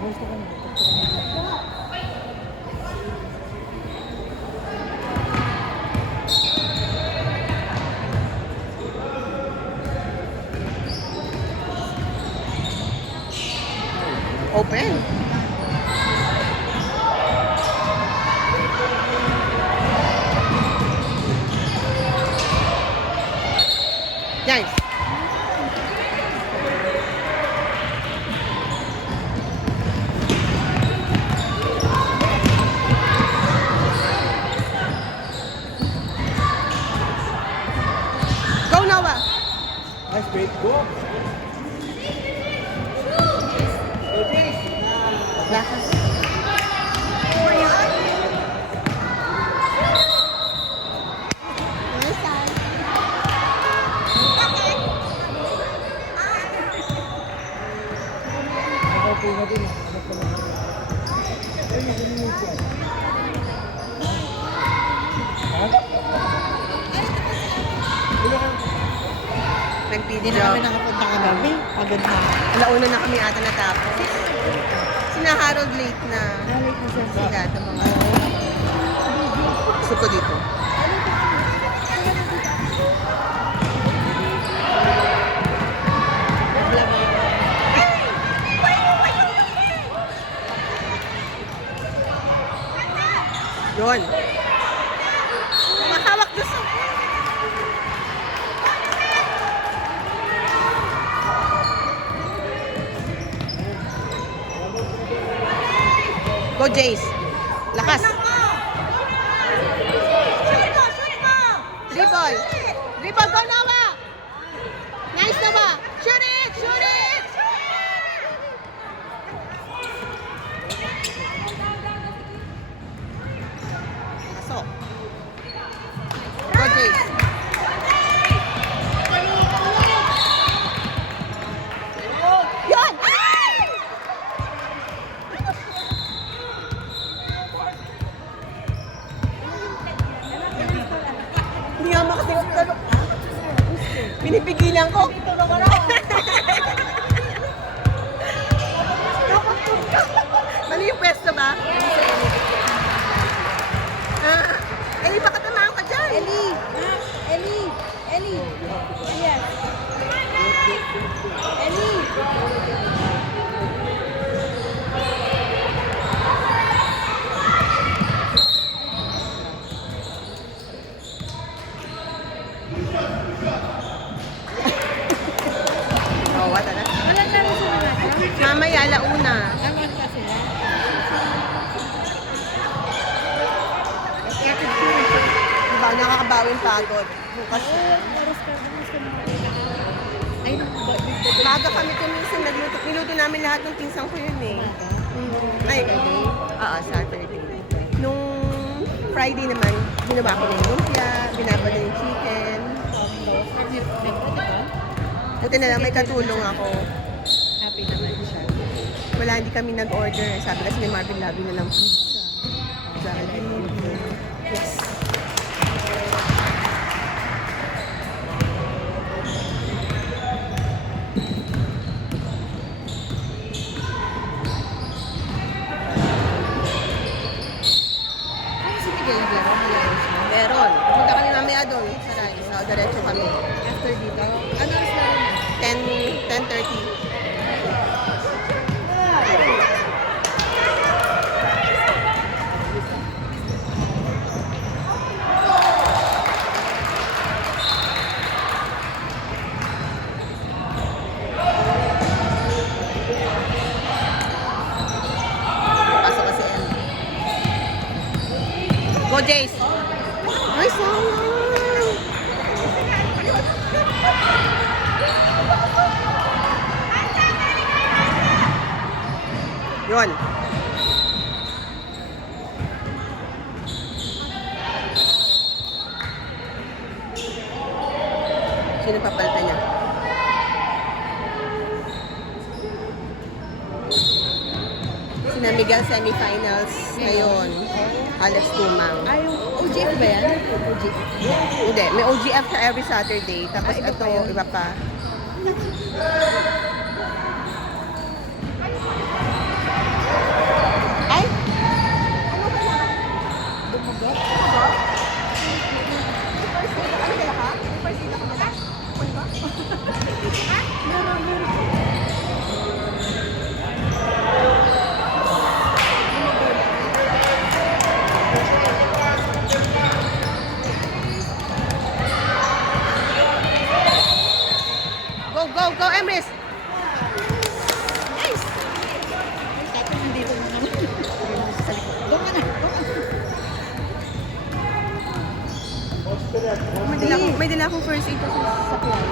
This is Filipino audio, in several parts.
Open. Nice. Go, Noah. Nice break. Go. Lakas. Okay na din. Anak ko na. Ay, nagininig yan. Ha? Nag-video. Hindi na kami nakapunta kagabi. Pagod na. Alauna na kami ata natapos. Sina Harold late na. Nalit na siya. Sila ito mga. Gusto ko dito. Yun. Mahawak gusto. Go, Jace. Lakas. Dribble. Dribble, go, Noah. Nice, Noah. Shoot it, shoot it. Pasok. Go, Jace. Yun! Ay! Hindi nga makatingin. Pinipigilan ko. Mali yung pwesto ba? Eli, baka tamaan ka dyan. Eli! Eli! Eli! Yes! Eli! Oh, wala na. Wala na rin sila natin. Mamaya, alauna. Naman ka sila. Diba, nakakabawin pagod. Bukas. Oras ka naman sa mga ay, Maga kami kumisan. Niluto namin lahat ng pinsang ko yun eh. Ay, Saturday. Nung Friday naman, ginawa ko ng lumpia, binaba na yung chicken. Buti na lang may katulong ako. Happy naman siya. Wala, hindi kami nag-order. Sabi kasi ni Marvin, labi na lang pizza. Jollibee. Yes. Ano si Miguel Vero? Meron. Punta kami mamaya doon sa Rice. So, diretso kami. After dito? Ano oras na rin? 10:30. Pasok kasi yan. Go, Jace! Ay, sayang! Yun. Sino papalitan niya? Sina Miguel semifinals ngayon. Alex Tumang. Ay, yung OGF ba yan? OGF. Hindi, may OGF sa every Saturday. Tapos iba ito, pa yun. iba pa. May dala akong first aid kasi sa sakyan.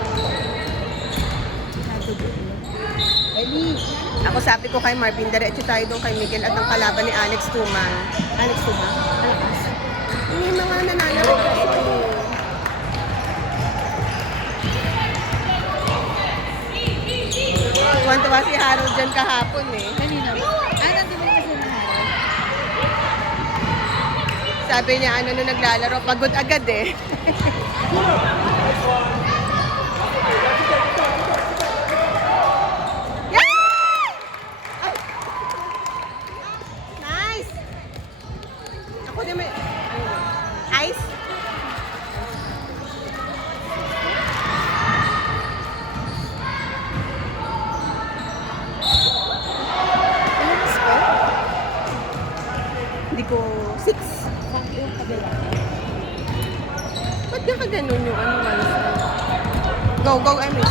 Eli. Ako sabi ko kay Marvin, diretso tayo doon kay Miguel at ang kalaban ni Alex Tumang. Alex Tuma? Alakas? Hindi mga nananalo kasi. Tuwan-tuwa si Harold dyan kahapon eh. Kanina? Nandun din kasi ng harap. Sabi niya ano nung naglalaro, pagod agad eh. Yay! Ay! Nice! Ako din may... Ice? Ilang score? Hindi ko... 6. Fuck yung kabila. Ba't ka ganun yung ano one side? Go, go, Emmy.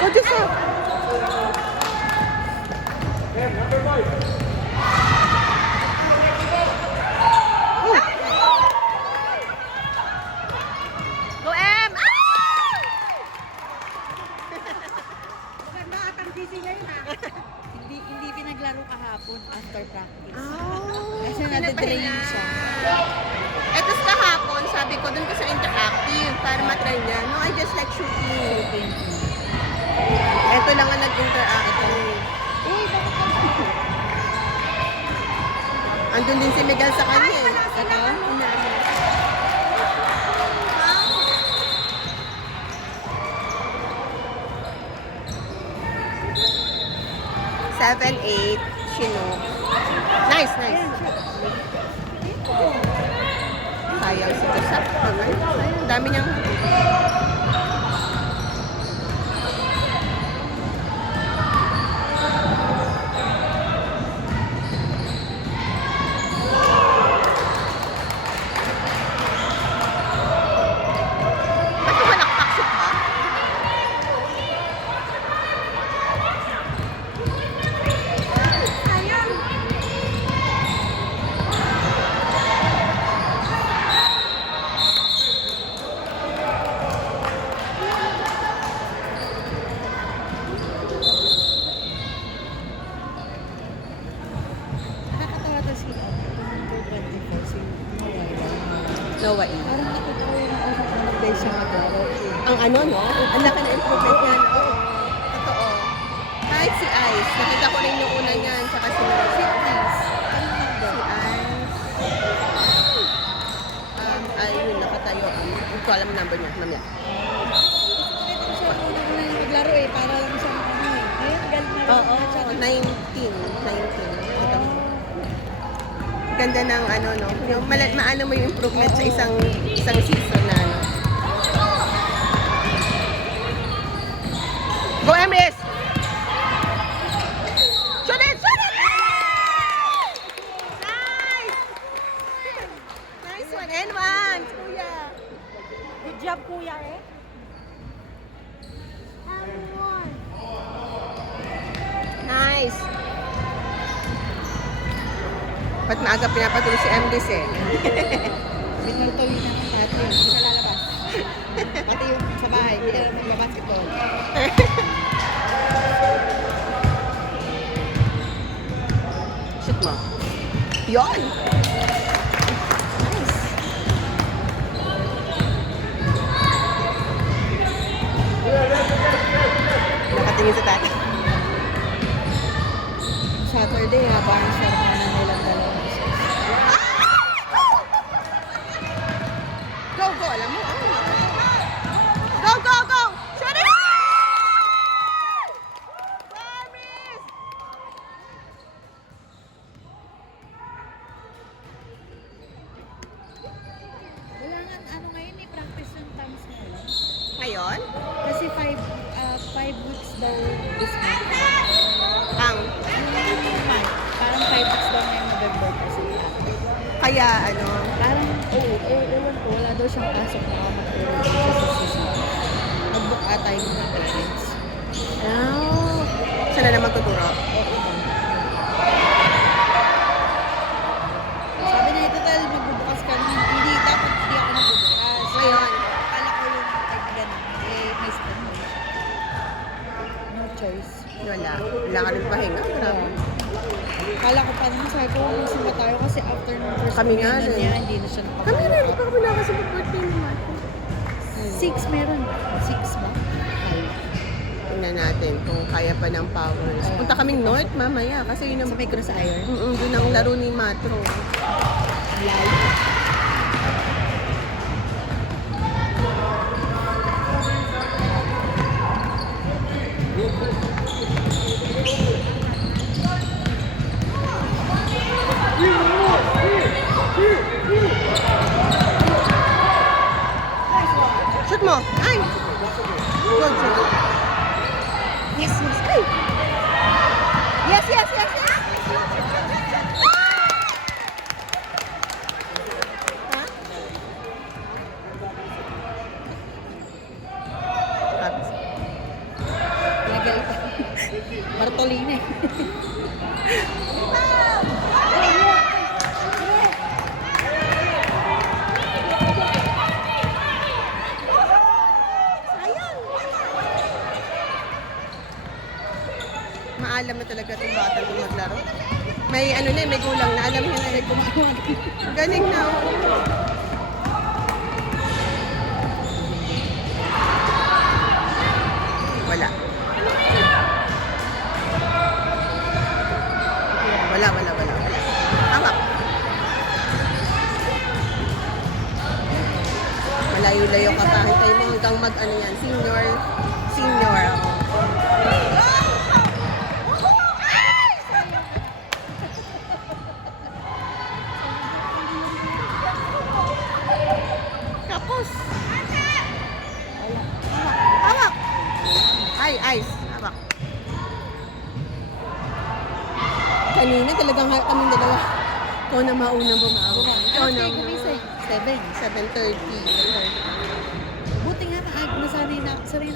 What is up? Go, Em! Ganda at ang busy ngayon ha. Hindi pinaglaro kahapon after practice. Oh, Kasi nade-drain siya. Eto sa kahapon, sabi ko dun ko sa interactive para matry niya. No, I just like shooting. Eto lang ang nag-interactive. Uy, bakit ka Andun din si Miguel sa kanya eh. Ito? 7-8, Chinook. Nice, nice. Sayang si Joseph. Sayang, dami niyang... Ba't pumalakpak siya pa? Sayang. Nakakatawa to si number 24, si Noah E. Parang nakatawa yung dahil siya maglaro. Ang ano, no? Ang laki na improvement niya. Oo. Totoo. Kahit si Ice. Nakita ko rin yung una niyan. Tsaka si Ice. Si Ice. Ayun, nakatayo. Hindi ko alam number niya. Mamaya. Ito siya una yung maglaro eh, para lang siya ano eh. Ngayon, galing na Oo, 19. 19. Ito mo. Ganda ng ano, no? Yung maano mo yung improvement sa isang season na ano. Go, Emrys! Shoot it! Shoot it! Nice! Nice one. And one. Kuya. Good job, kuya eh. Nice. Ba't maaga pinapatuloy si Emrys eh? Binultoy na ng dati yun. Hindi na lalabas. Pati yung sa bahay, hindi na magbabasketball. Shoot mo. Yon! Nice. Nakatingin sa tatay. Saturday ha, parang share mo na nilang dalawa. Go, go! Alam mo, go, go, go! Shoot it! Promise! Wala nga, ano ngayon eh, practice yung thumbs ngayon. Ngayon, Kasi 5 weeks daw this month. ang Parang 5 weeks daw ngayon November kasi. kaya ano, Parang, ewan ko, wala daw siyang pasok na matulog siya sa season. Nag-book ata yung mga parents. siya na naman tuturo. Oo. choice. Wala. Wala ka rin pahinga. Grabe. Kala ko pa naman, sabi ko, gusto ba tayo kasi after nung first Kami nga communion rin. niya, hindi na siya Kami na rin pa kami nakasabot birthday naman. 6 meron. 6 ba? Tingnan natin kung kaya pa ng powers. Punta kaming north mamaya kasi yun ang... Sa may cross iron. Yun ang laro ni Matro. Live. Shoot mo! Ay! Good, sige. Yes, yes. Ay! Yes, yes, yes, yes! Ha? Pinagalitan. Bartolina eh. Maalam na talaga itong bata kung maglaro. May ano na, may gulang na. Alam niya na rin kung galing na. Wala. Wala. Hawak. Malayo-layo ka kahit tayo mo hanggang mag-ano yan. Senior ako. Tapos. Hawak. Ay, ice. Hawak. Kanina talagang kaming dalawa. Ikaw na maunang bumawi. Ikaw Ano na kayo gumising? 7. 7:30. Buti nga sanay na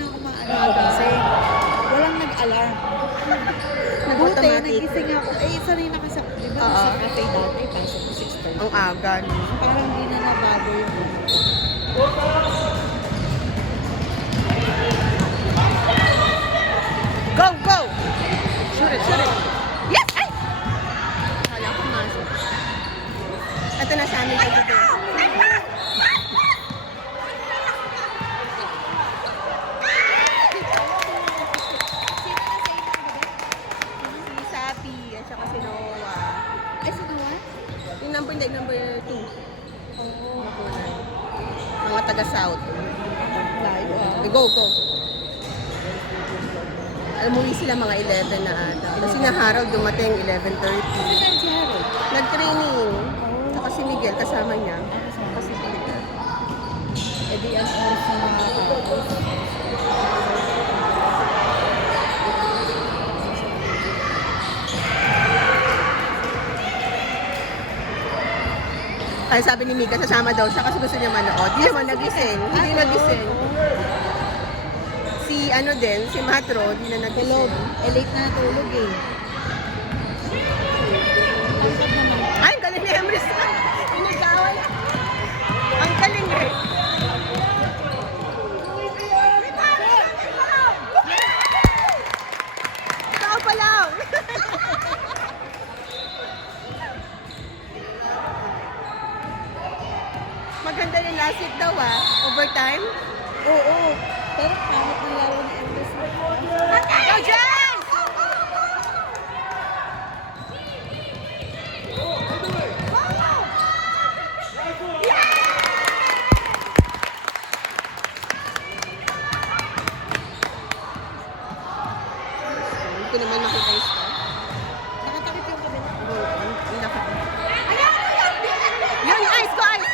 ako maano kasi walang nag-alarm. Buti, Nag-automatic. nagising ako. Sanay na kasi ako. Diba Oo. sa cafe dati, pasok ko 6:30. Ang aga. No? Parang hindi na nabago yung Go! Shoot it. Yes! Ay! Kala ko masok. Ito na sa amin kagabi. Si Sapi, at saka si Noah. Ay, sino ba? Yung number 2. Oo. Mga taga-South. Layo ah. Go! Umuwi sila mga 11 na ata. Kasi na Harold dumating 11:30. Saan si Harold? Nag-training. Saka si Miguel kasama niya. Kasi si Miguel. Eh di ang oras na makakapos. Kaya sabi ni Mika, sasama daw siya kasi gusto niya manood. Hindi naman nagising. Hindi nagising. Si ano din, si Matro, hindi na Tulog. nagising. Late na natulog eh. Tangkad naman. Ay, ang galing ni Emrys. Pinagkawal. Ang galing eh. Ikaw pa lang. Maganda yung last week daw Overtime. Oo. Pero kahit ng laro ni Empress. Go, Jen! Hindi ko naman makita yung score. Nakatakip yung kabila. Yun, ice ko, ice!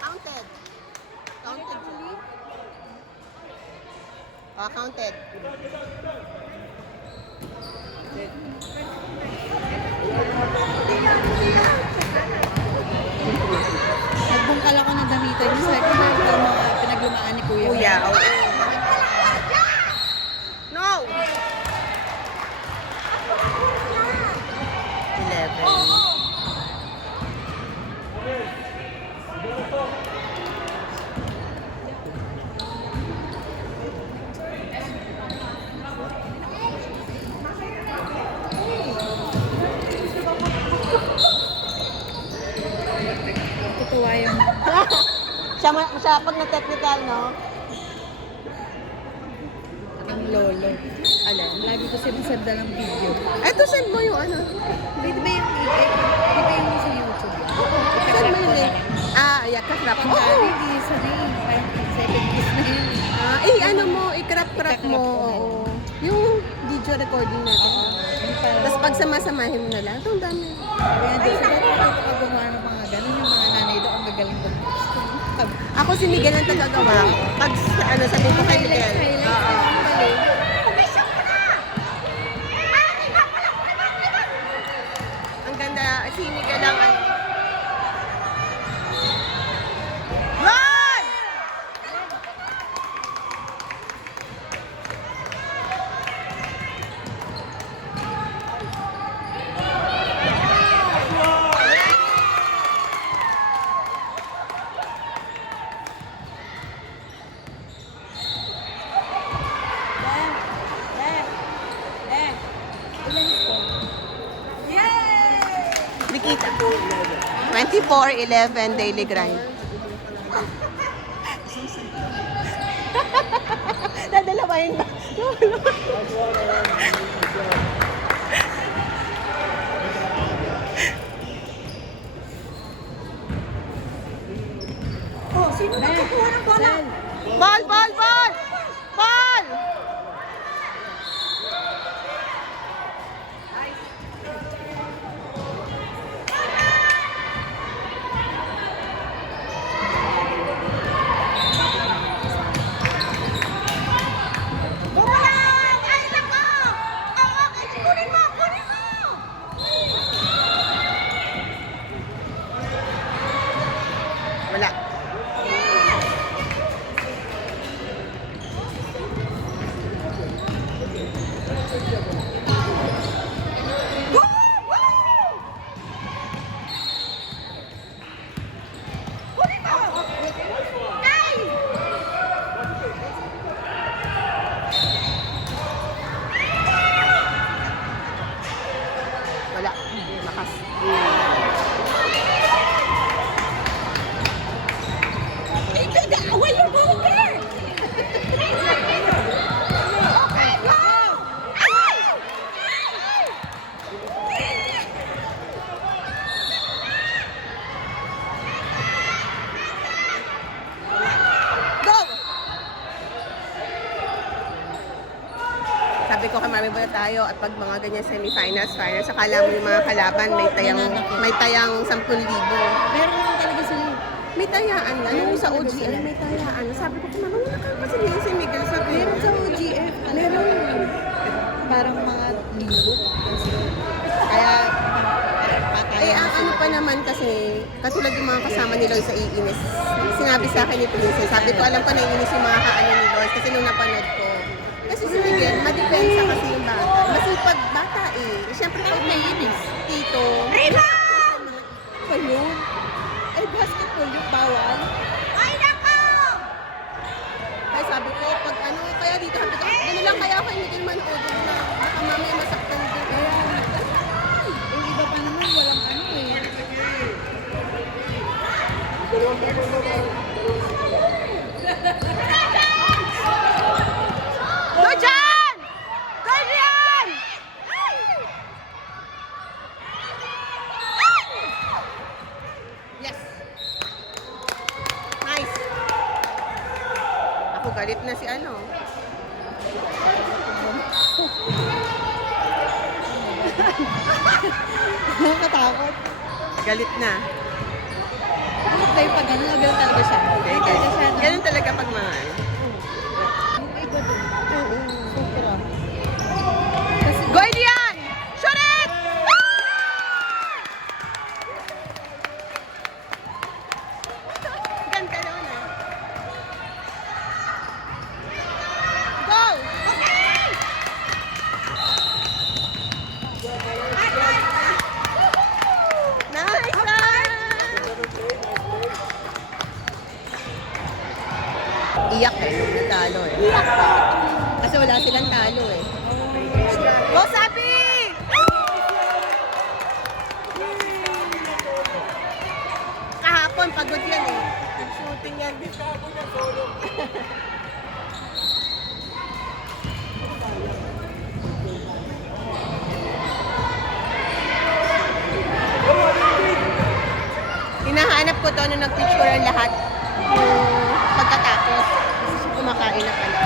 Counted. Counted. Nagbungkal ako ng damitan niya. Sabi ko na yung mga pinaglumaan ni Kuya. Kuya, oo. No! 11. Siya pag na-technical, no? Ang lolo. Alin? Lagi ko sinisenda ng video. Eto, send mo yung ano. Di ba yung di ba yung sa YouTube? Send mo yung link. Yeah, kakrap. Ang dami, isa na yun. 7 years na yun. Ano mo, i-crap mo. Oo. Yung video recording natin. Tapos pag sama-samahin mo na lang, ito ang dami. Kaya di sa dapat pag gumawa ng mga ganun, yung mga nanay doon, ang gagaling ko. Ako si Miguel ang tagagawa ko. Pag sabi ko kay Miguel. Ang ganda, si Miguel ang ano. Run! Nikita. 24/11 daily grind. Dadalawain ba? Oh, sino nagkukuha ng bola? Ball! Ball! Ball! Ball! Wala. Wala. Lakas. Away your ball there! Go! Sabi ko kay Mami Boy tayo at pag mga ganyan semifinals, finals, akala mo yung mga kalaban may tayang 10,000. Meron naman talaga sila. May tayaan na. Yung sa OGL, may tayaan. Sabi ko, Mama, nakakasilihan si Miguel. Sabi ko, Meron sa OGF. Meron. Parang mga libo. Kaya, Patay. ang ano pa naman kasi, katulad yung mga kasama ni Loy sa iinis, sinabi sa akin ni Princess, sabi ko, alam ko naiinis yung mga kaano ni Loy kasi nung napanood ko. Kasi si Miguel, madepensa kasi yung bata. Masipag bata eh. Siyempre, pag naiinis, tito. Pa yun? Ay, basketball yung bawal. Kaya sabi ko, pag ano, kaya dito, sabi ko, gano'n lang kaya ako hindi manood na baka mamaya masaktan din. Yung iba pa naman, walang ano eh. Go Jan! Go Jan! Yes! Nice! Ako galit na si ano. Nakakatakot. Galit na. Ano ba yung pag ano, ganun talaga siya. Ganun talaga pag mga ano. Yung iba doon. Oo. Sobra. Kasi Go Elian! Shoot it! Ganda naman ah. Go! Okay! Nice one! Iyak eh, nung natalo eh. Iyak pa! Kasi wala silang talo eh. Go Sabi! Kahapon, pagod yan eh. scouting yan. Di scouting yan, solo. Hinahanap ko to nung nag-picture ang lahat. Yung pagkatapos. Kasi kumakain na pala.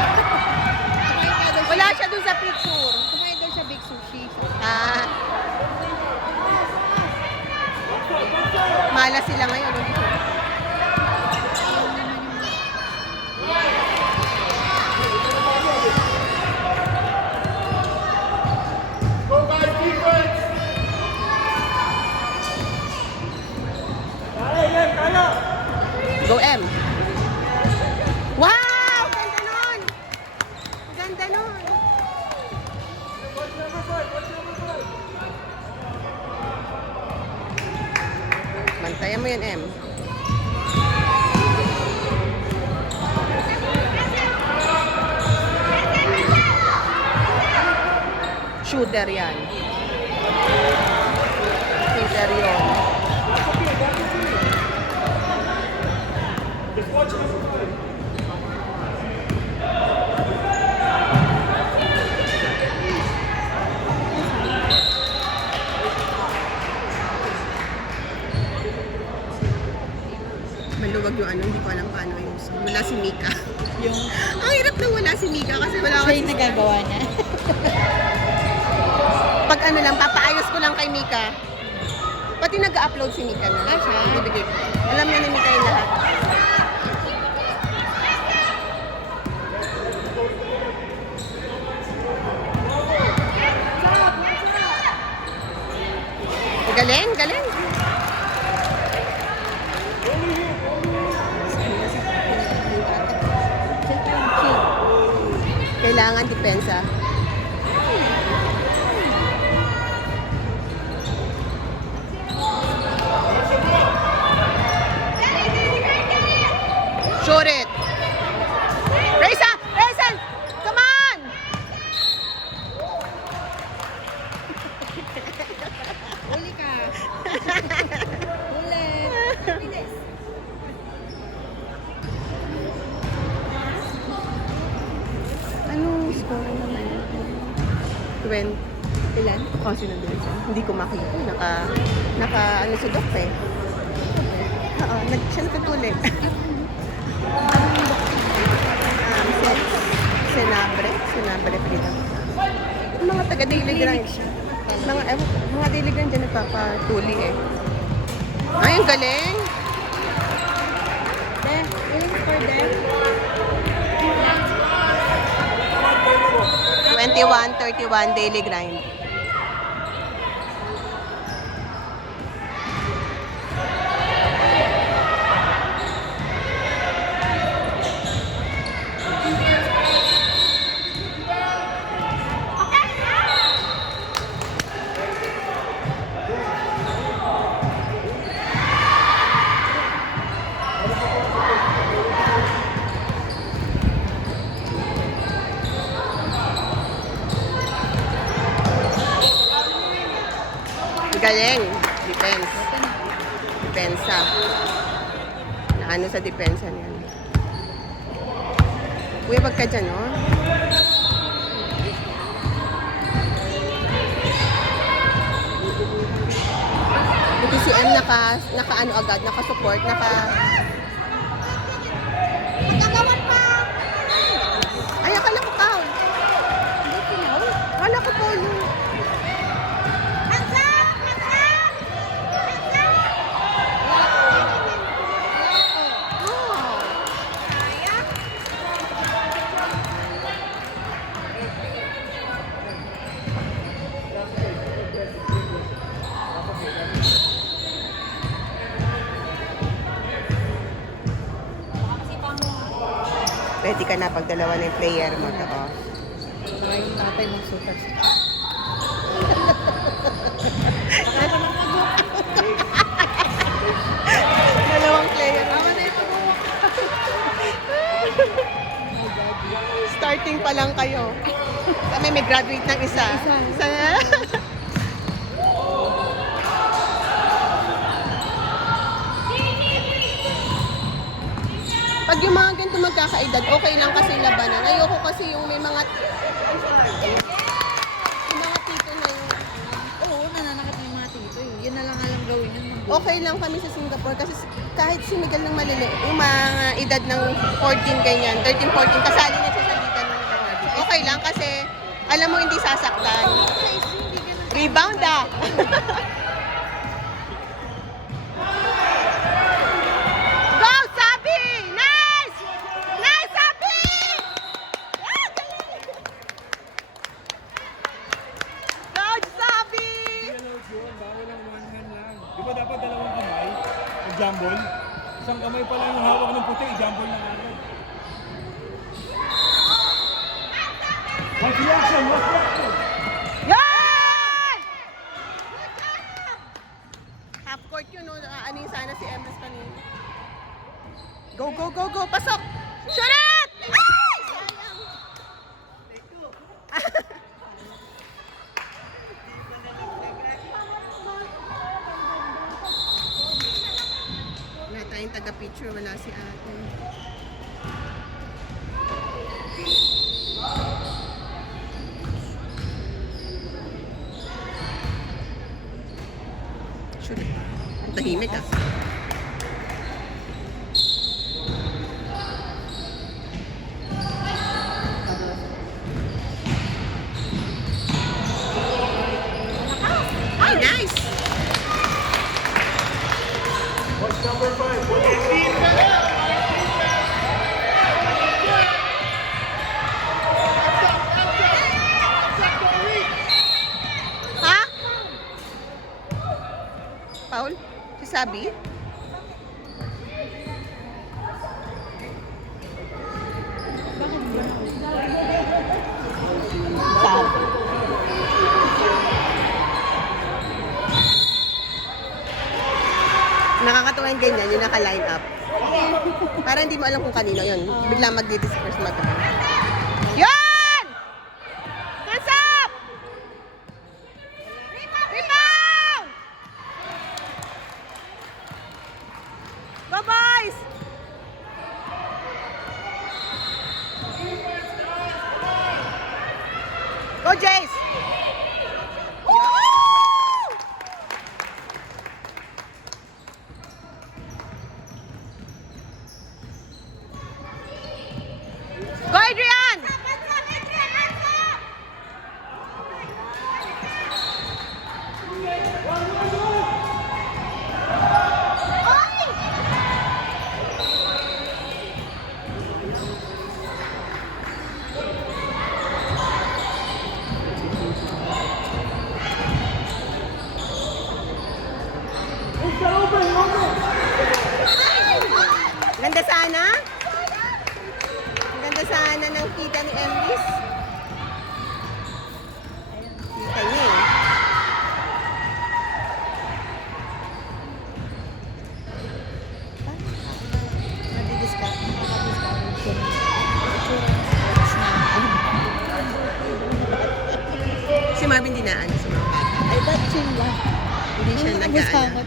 Wala siya dun sa picture. Kumain daw siya big sushi. Ah. Malas sila ngayon. Go guys, defense! Kaya yan, kaya! Go M. Wow! Ganda nun! Ganda nun! Bantayan mo yan, M. Shooter yan. Shooter yun. Maluwag yung ano, hindi ko alam paano yung wala si Mika. Yung Ang hirap nang wala si Mika kasi wala siya kasi yung nagagawa niya. pag ano lang, papaayos ko lang kay Mika. Pati nag-upload si Mika na. Ah, siya? Ibigay ko. Alam na ni Mika yung lahat. Galing, galing. Kailangan depensa. Shoot it. Reza! Reza! Come on! Huli ka. Huli. Anong score naman? 20. Ilan? Oh, sino doon siya? Hindi ko makita. Ano si Doc eh. Oo, siya natutulog. Senabre Frida. Yung mga taga-daily grind. Mga daily grind dyan nagpapatuli eh. Ay, ang galing! Yung score din. 21-31 daily grind. Galing. Defense. Depensa. Naano sa depensa niyan. Kuya, wag ka dyan, no? Ito si M naka ano agad, naka-support, Nagagawan pa! Ay, akala ko foul. Hindi pinaw. Akala ko foul yun. Pwede ka na pag dalawa na yung player mo. Oo. Saka yung tatay mag-super siya. Dalawang player. Ako na ito. Starting pa lang kayo. Kami may graduate ng isa. Isa. Pag yung mga ganito magkakaedad, okay lang kasi labanan. Ayoko kasi yung may mga tito na yung Oo, nananakit na yung mga tito eh. Yun na lang alam gawin yun. okay lang kami sa Singapore kasi kahit si Miguel ng maliliit, yung mga edad ng 14 ganyan, 13, 14, kasali na siya sa liga ng okay lang kasi alam mo hindi sasaktan. Rebound ah! Go, Sabi! Nice! Nice, Sabi! Ah, galing! Go, Sabi! Allowed yun, bawal ang one hand lang. Di ba dapat dalawang kamay? Mag-jumble? Isang kamay pa lang yung hawak ng puti, i-jumble na agad. Watch reaction! Watch reaction! Yan! Half court yun, no? Ano yung sana si Emrys kanina. Go, go, go, go! Pasok! Shoot it! Ay! Sayang! Wala tayong taga-picture, wala si ate. Shoot it. Ang tahimik ah. Ay, nice! Watch number 5. Ha? Paul? Si Sabi? Sabi. Nakakatuwa yung ganyan, yung naka-line up. Para hindi mo alam kung kanino yun. Biglang magdi-disperse mag Yun! Hands up! Rebound! Go, boys! Go, Jace! Woo! Go, Adrian! Ganda sana. Ang ganda sana ng kita ni Emrys. Kita niya eh. Si Marvin dinaan sa mga bata. Ay, ba't chill lang? Hindi siya nag-aala.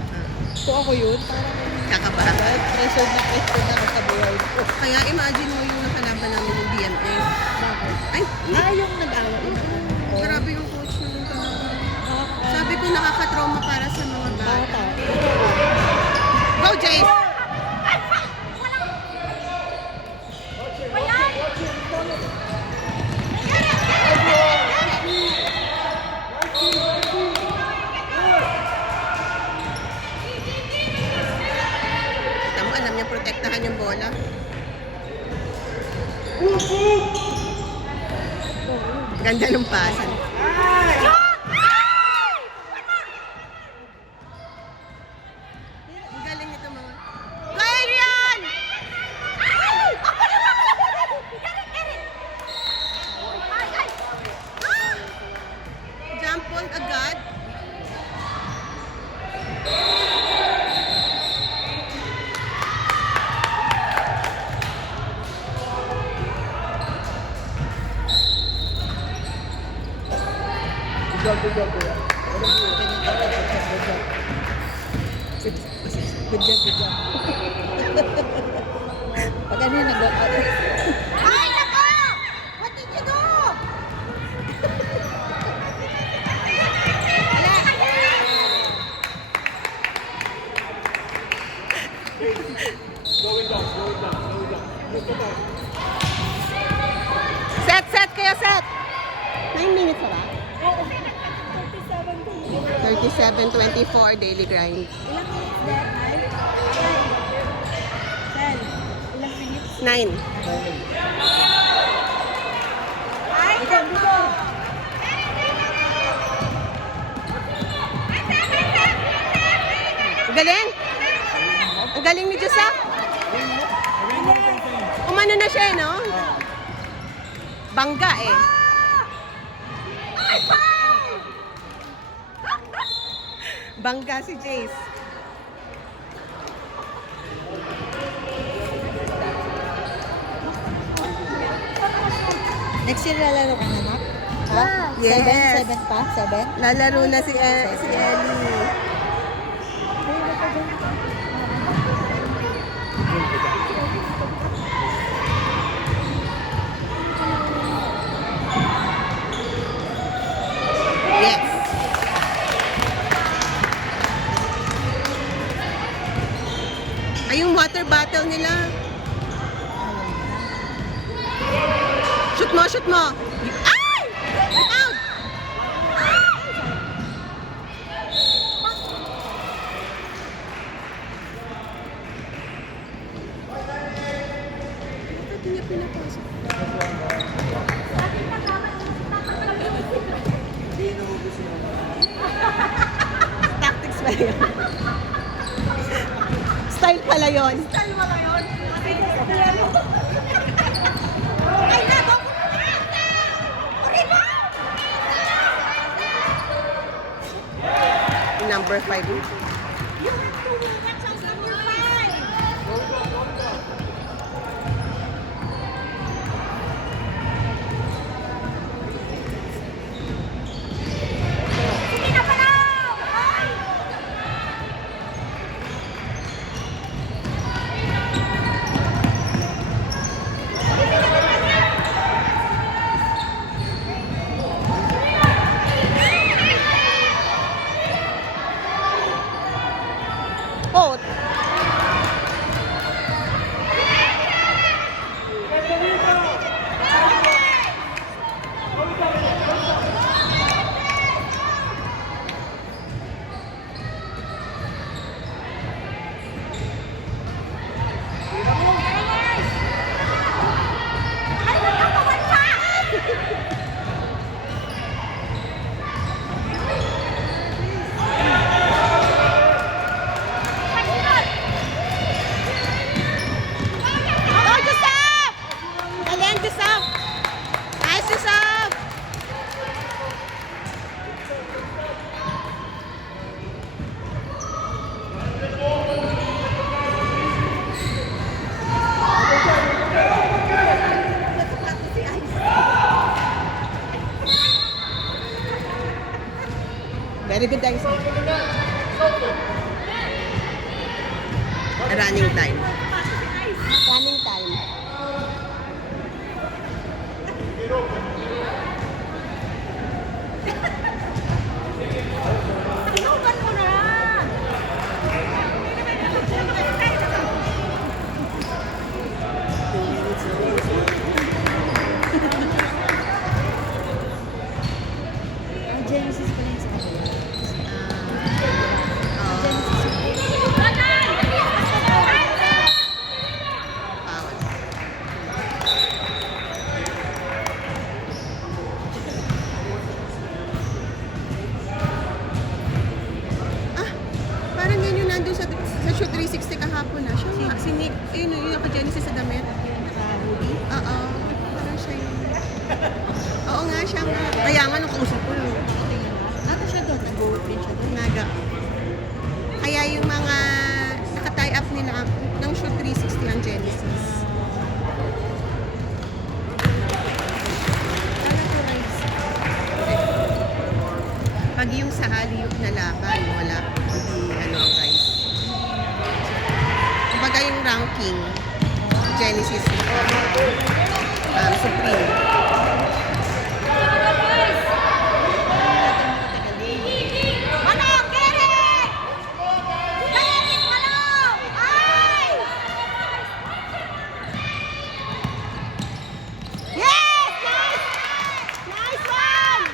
Kung ako yun, parang Kakabahan. pressured na ako sa buhay ko. Kaya imagine mo yung nakalaban namin ng BMA. Bakit? Ay, Yung nag-away na. grabe yung coach nung talaga. Sabi ko nakaka-trauma para sa mga bata. Bata. Go, Jace! Kita mo, alam niya protektahan yung bola. Ganda ng pasan. Ang galing nito mga. Go, Adrian! Jump ball agad. Good job, good job, kuya. Good job, good job. Ganun nag-workout. Ay, nako! What did you do? Slow it down, slow it down, slow it down. Gusto ko. Set kayo, set! 9 minutes na ba? 37:24 daily grind. Ilang minutes that, Ay? 10. Ilang minutes? 9. Ay, dito! Ang galing! Ang galing ni Joseph! Umano na siya, no? Bangga eh. Bangga si Jace. Next year lalaro ka na, Nak? Ha? Yes. 7 pa? 7? Lalaro na si Ellie. Yes. Ay, yung water bottle nila. Shoot mo, shoot mo. Ay! Out! Bakit niya pinapasok? Tactics ba yun? Style pala yun. Style pala yun. Ay, nako! Number 5. Oh. Oh, Joseph! Galing, Joseph! Nice, Joseph! Very good, guys. Running time. Running time. Ang Genesis pa rin sa kanila. Parang yan yung nandun sa Shoot 360 kahapon na. Siya nga, si Nick, yun ako Genesis sa damit. Naka-hoodie. Oo, parang siya yun. Oo nga, siya nga. Kaya nga nung kausap ko yun. Tingnan na. Ata siya doon. Nag-go din siya doon. Naga. Kaya yung mga naka-tie up nila ng Shoot 360 ang Genesis. Kala ko rice. Pag yung sa Hollywood na laban, wala. Hindi ano ang rice. Kumbaga yung ranking, Genesis. Supreme. Yes! Nice! Nice one!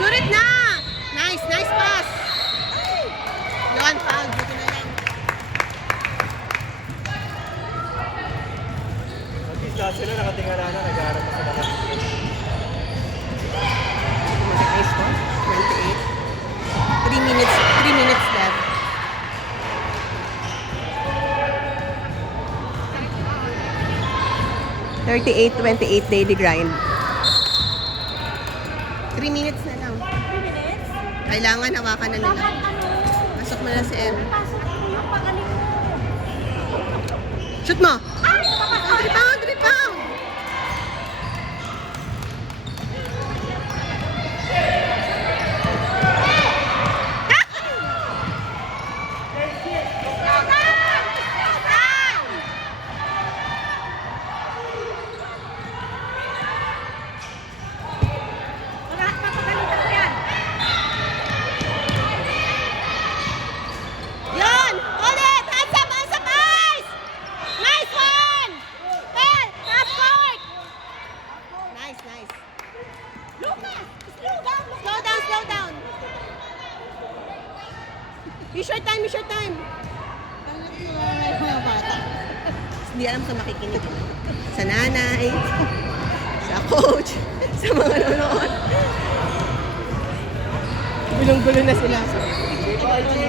Shoot it na! Nice, nice pass! Yun, foul. Buti na lang. At least lahat sila nakatingala na, nag-aaral pa sila. Nice one. 28. 3 minutes left. $38-28 daily grind. 3 minutes na lang. 3 minutes? Kailangan hawakan na nila. Bakit ano? Pasok mo na si M. Pasok mo yung pagaling mo. Shoot mo! Ay! Rebound! Rebound! Lahat papagalitan mo yan. Yun! Ulit! Hands up! Hands up! Nice! Nice one! Well, half court! Nice, nice. Lucas! Slow down! Slow down, slow down. Be short time, be short time. Mga bata. Hindi alam sa makikinig. Sa nanay, sa coach, sa mga nanonood. Gulong-gulo na sila.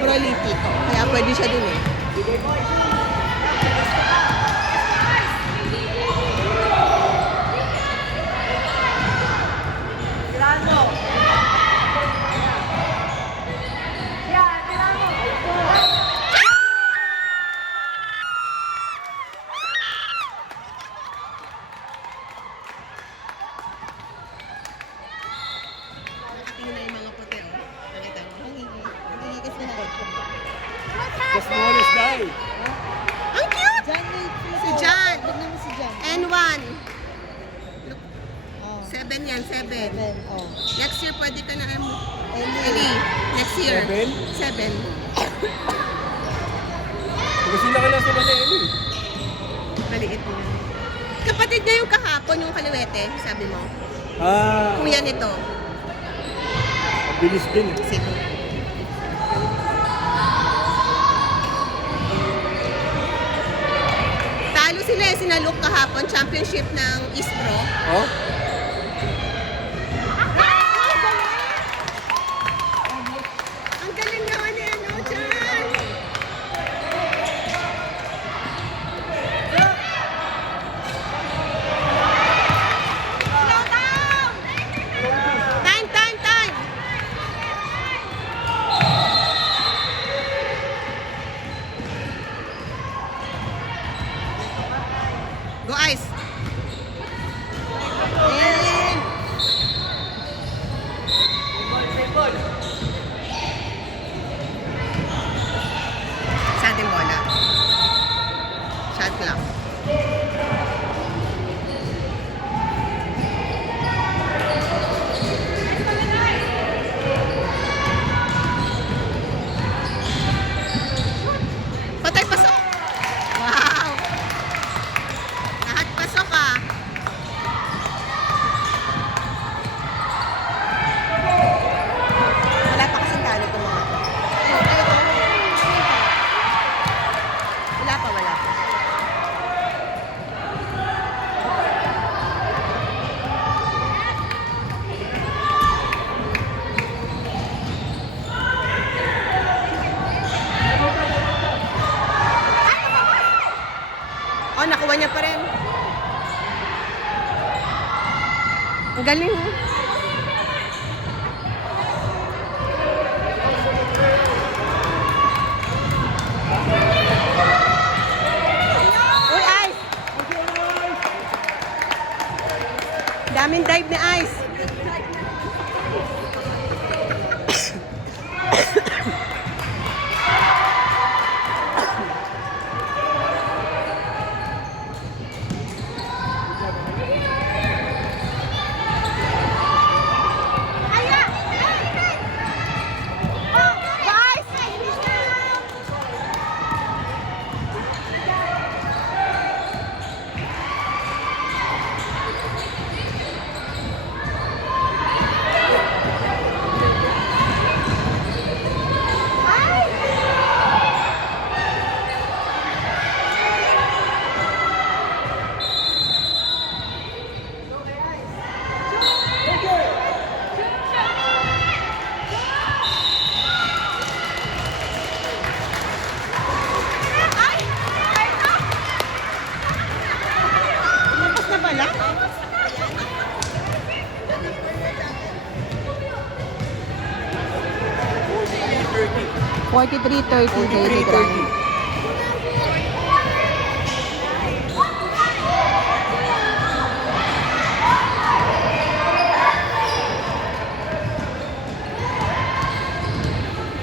Prolitiko. Kaya pwede siya dun eh. Tingnan na yung mga puti, oh. Nakita mo? Hangingi kasi na. The smallest guy. Ang cute! John Lee. Si John. Tignan mo si John. N1. Oh. 7 yan, 7. 7. Oh. Next year pwede ka na Eli. Eli. Next year. 7? 7. Kasi sila ka lang sila ni Eli. Maliit mo. Kapatid niya yung kahapon, yung kaliwete, sabi mo. Kuya nito. Bilis din eh. Sino? Talo sila eh, sinalok kahapon, championship ng East Pro. Oh? Ang galing naman ni ano, Chan! Slow down! Time, time, time! Go Ice! Sa ating bola. Shot clock. Patay, pasok! Wow! Lahat pasok ah! Wala pa kasing talo itong mga to. Wala pa, wala pa. Oh, nakuha niya pa rin. Ang galing, oh. wala? 43.30 daily grind.